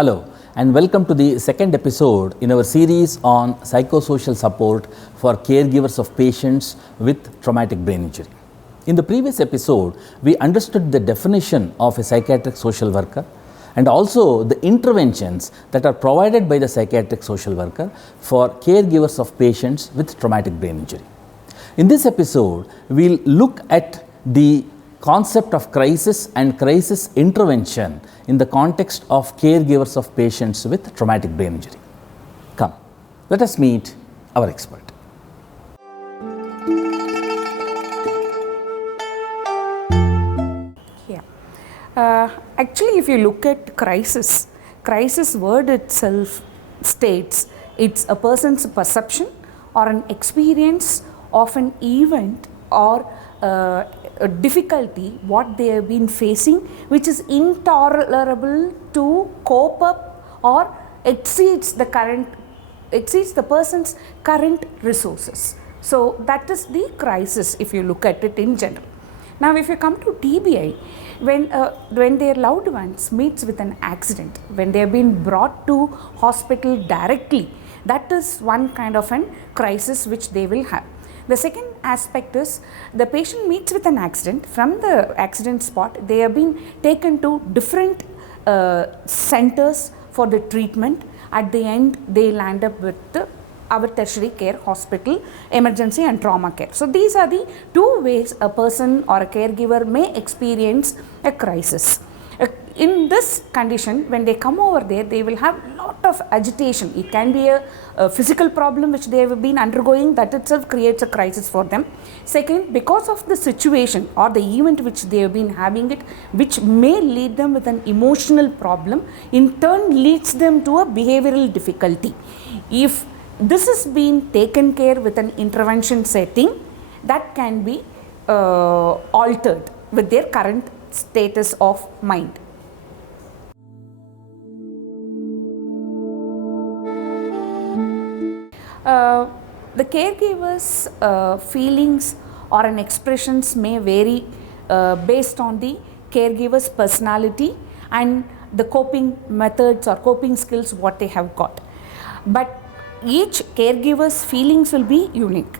Hello and welcome to the second episode in our series on psychosocial support for caregivers of patients with traumatic brain injury. In the previous episode, we understood the definition of a psychiatric social worker and also the interventions that are provided by the psychiatric social worker for caregivers of patients with traumatic brain injury. In this episode, we'll look at the concept of crisis and crisis intervention in the context of caregivers of patients with traumatic brain injury. Come, let us meet our expert. Actually, if you look at crisis word itself states it's a person's perception or an experience of an event or a difficulty what they have been facing which is intolerable to cope up or exceeds the person's current resources. So that is the crisis if you look at it in general. Now if you come to TBI, when their loved ones meets with an accident, when they have been brought to hospital directly, that is one kind of an crisis which they will have. The second aspect is the patient meets with an accident. From the accident spot, they have been taken to different centers for the treatment. At the end, they land up with our tertiary care hospital, emergency and trauma care. So these are the two ways a person or a caregiver may experience a crisis. In this condition, when they come over there, they will have a lot of agitation. It can be a physical problem which they have been undergoing, that itself creates a crisis for them. Second, because of the situation or the event which they have been having it, which may lead them with an emotional problem, in turn leads them to a behavioral difficulty. If this is being taken care with an intervention setting, that can be altered with their current status of mind. The caregiver's feelings or an expressions may vary based on the caregiver's personality and the coping methods or coping skills what they have got. But each caregiver's feelings will be unique.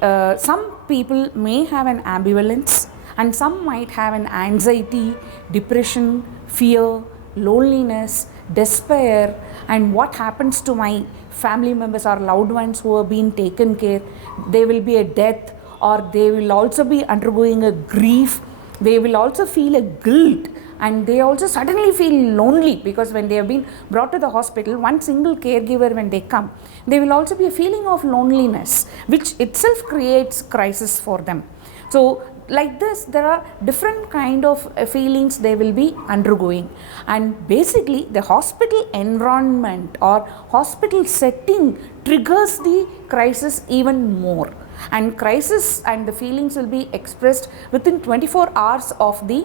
Some people may have an ambivalence and some might have an anxiety, depression, fear, loneliness, despair, and what happens to my family members or loved ones who have been taken care. There will be a death, or they will also be undergoing a grief. They will also feel a guilt, and they also suddenly feel lonely because when they have been brought to the hospital, one single caregiver when they come, there will also be a feeling of loneliness which itself creates crisis for them. So like this, there are different kind of feelings they will be undergoing, and basically the hospital environment or hospital setting triggers the crisis even more, and crisis and the feelings will be expressed within 24 hours of the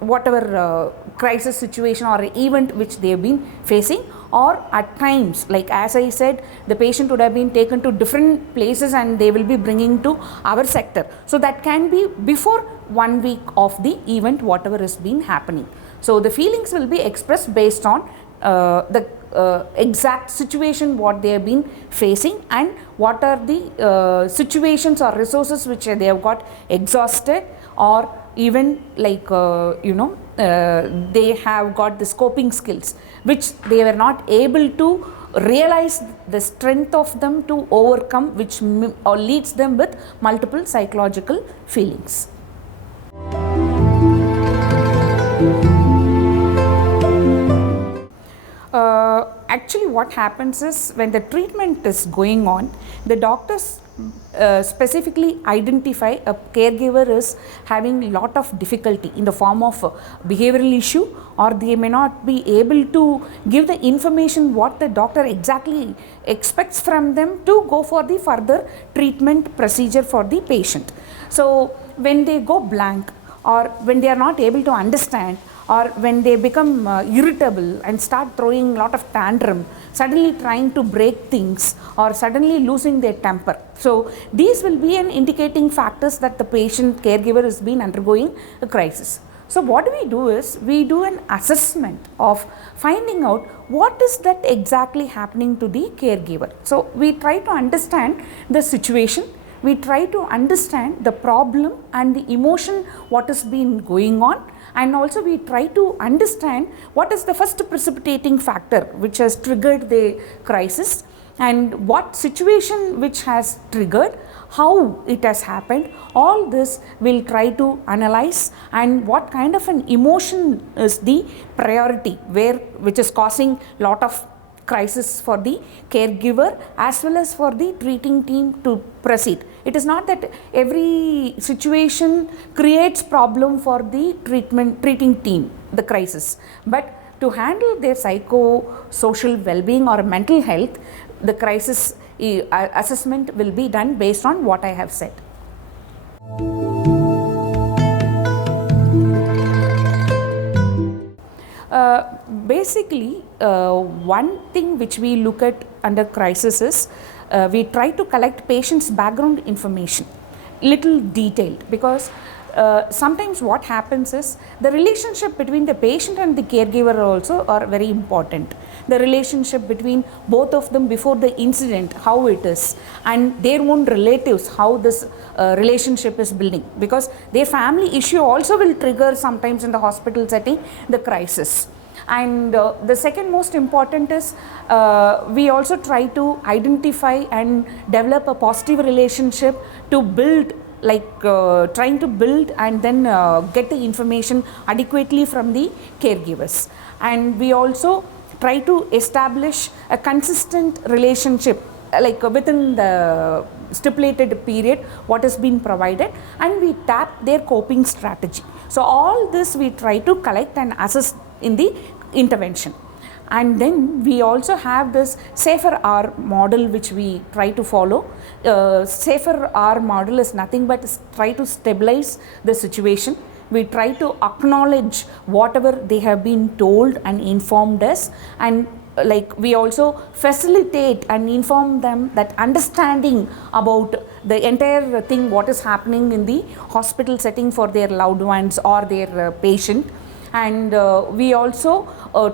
whatever crisis situation or event which they have been facing. Or at times, like as I said, the patient would have been taken to different places and they will be bringing to our sector. So that can be before 1 week of the event, whatever has been happening. So the feelings will be expressed based on the exact situation what they have been facing and what are the situations or resources which they have got exhausted, or even like they have got the coping skills which they were not able to realize the strength of them to overcome, which leads them with multiple psychological feelings. Actually what happens is, when the treatment is going on, the doctors specifically identify a caregiver is having a lot of difficulty in the form of behavioral issue, or they may not be able to give the information what the doctor exactly expects from them to go for the further treatment procedure for the patient. So when they go blank, or when they are not able to understand, or when they become irritable and start throwing a lot of tantrum, suddenly trying to break things, or suddenly losing their temper. So these will be an indicating factors that the patient caregiver has been undergoing a crisis. So what we do is we do an assessment of finding out what is that exactly happening to the caregiver. So we try to understand the situation, we try to understand the problem and the emotion what has been going on, and also we try to understand what is the first precipitating factor which has triggered the crisis, and what situation which has triggered, how it has happened. All this we'll try to analyze, and what kind of an emotion is the priority which is causing lot of crisis for the caregiver as well as for the treating team to proceed. It is not that every situation creates problem for the treating team, the crisis, but to handle their psychosocial well-being or mental health, the crisis assessment will be done based on what I have said. Basically, one thing which we look at under crisis is we try to collect patient's background information, little detailed, because sometimes what happens is the relationship between the patient and the caregiver also are very important. The relationship between both of them before the incident, how it is, and their own relatives, how this relationship is building, because their family issue also will trigger sometimes in the hospital setting the crisis. And the second most important is we also try to identify and develop a positive relationship to build, trying to build and then get the information adequately from the caregivers. And we also try to establish a consistent relationship within the stipulated period what has been provided, and we tap their coping strategy. So all this we try to collect and assess in the intervention. And then we also have this safer R model which we try to follow. Safer R model is nothing but try to stabilize the situation. We try to acknowledge whatever they have been told and informed us, and we also facilitate and inform them that understanding about the entire thing what is happening in the hospital setting for their loved ones or their patient. And we also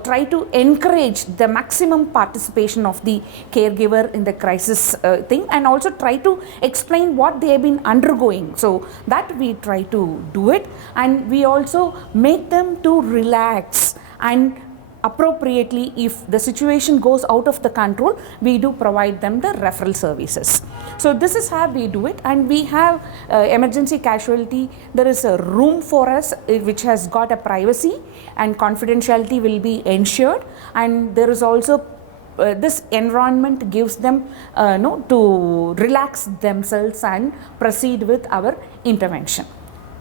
try to encourage the maximum participation of the caregiver in the crisis thing, and also try to explain what they have been undergoing, so that we try to do it. And we also make them to relax, and appropriately, if the situation goes out of the control, we do provide them the referral services. So this is how we do it. And we have emergency casualty. There is a room for us which has got a privacy and confidentiality will be ensured, and there is also this environment gives them to relax themselves and proceed with our intervention.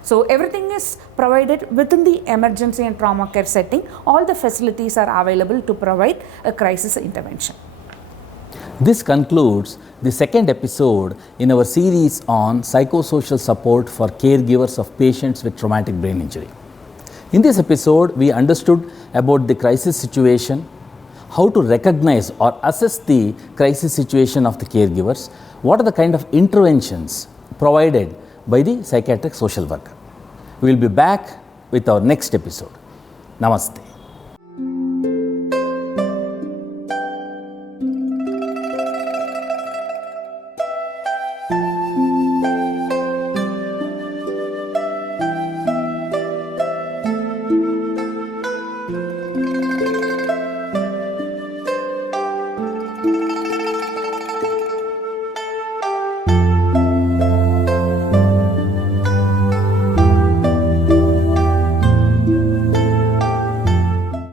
So everything is provided within the emergency and trauma care setting. All the facilities are available to provide a crisis intervention. This concludes the second episode in our series on psychosocial support for caregivers of patients with traumatic brain injury. In this episode, we understood about the crisis situation, how to recognize or assess the crisis situation of the caregivers, what are the kind of interventions provided by the psychiatric social worker. We will be back with our next episode. Namaste.